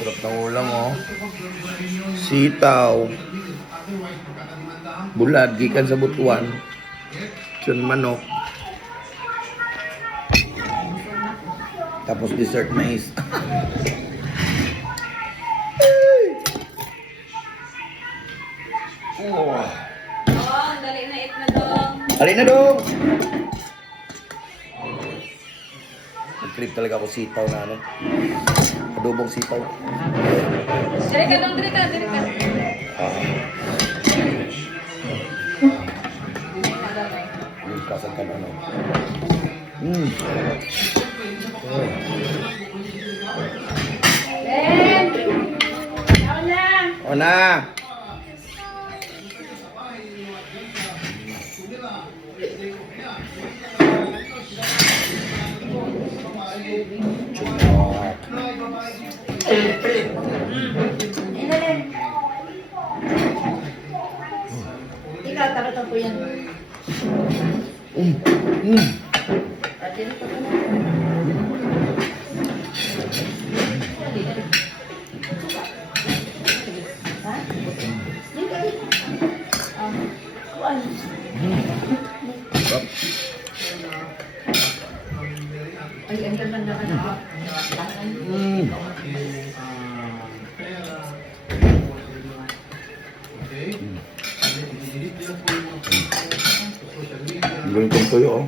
Sarap ng ulam, oh. Sitaw. Bulad, gikan sa butuan. Tiyon manok. Tapos dessert mais. Oh. Dali na it na dong. Alin na dong! Nag-trip talaga ako sitaw na ano. Adobong sitaw. Dali ka dong, dali ka. Kasan ka na ano. Ben! Ako na! O na! Ikaw, taratan ko yan. Ay, ang ganda ka na. Ang galing kong tuyo, oh.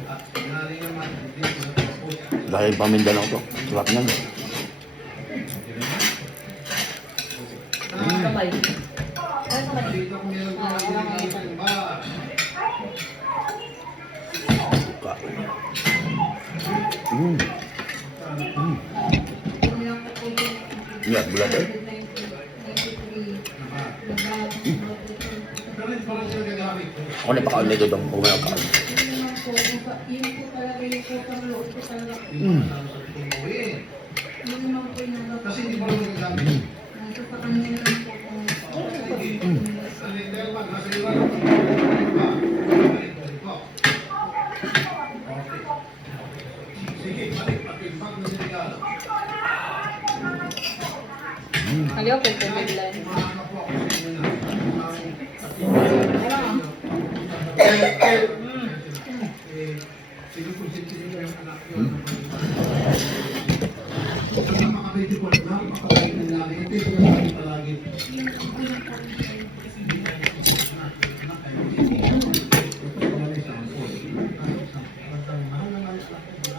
Dahil pamindan ako to. Sarap na. Kamay. Iya, bulat eh. Ako na pakaon nito dong. Ako na pakaon. Ayaw ko pumiglan.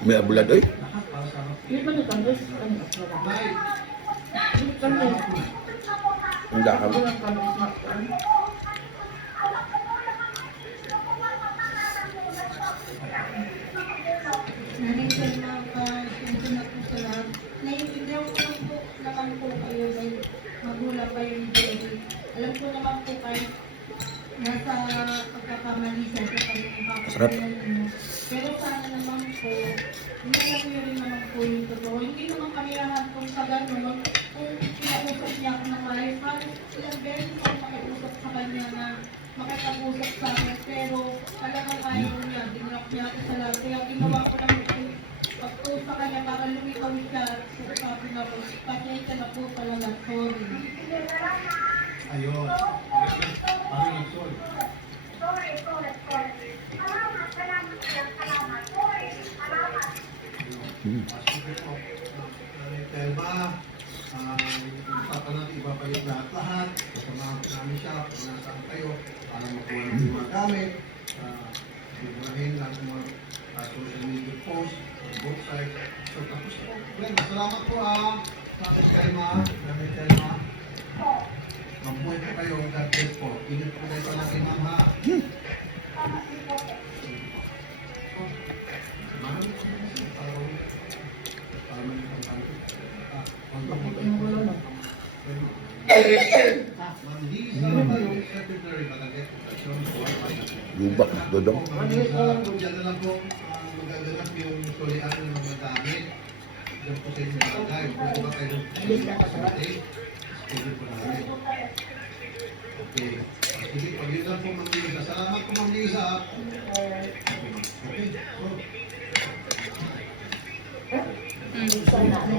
May abulad eh. Hindi ka. Naiintindihan ko naman po kayo dahil magulang kayo ni Jerry. Alam ko naman po kayo nasa pagkakamali sa kanyang kapatid. Pero sana naman po, hindi rin naman po yung totoo. Hindi naman kami nahantong sa gano'n. Kung kinausap niya ako ng maayos, ilang beses ako makiusap sa kanya na makipag-usap sa akin. Pero talagang ayaw niya, dinrock niya ako sa lahat. Kaya ginawa ko lang ito. Pag-post sa kanya para lumitaw siya, sabi na po, patay ka na po talaga, sorry. Ayun. Parang yung sorry. Telma, usapan natin iba pa yung lahat-lahat. Kasamahan ko namin siya kung nasaan kayo para makuha natin yung mga gamit. Ibrahin lang yung mga social media posts on both sides. So tapos po. Salamat po sa Telma. Telma. Mabuhay po kayo. God bless po. Ingat po kayo palagi, ma'am, ha? Lubak, dodong. Diyan na lang po magaganap yung sulian ng mga gamit. Diyan po sa inyo bagay. Pwede ba kayo schedule po namin. Okay. Sige, pag yun lang po, Ma'am Lisa. Salamat po, Ma'am Lisa. Okay. Sana ano,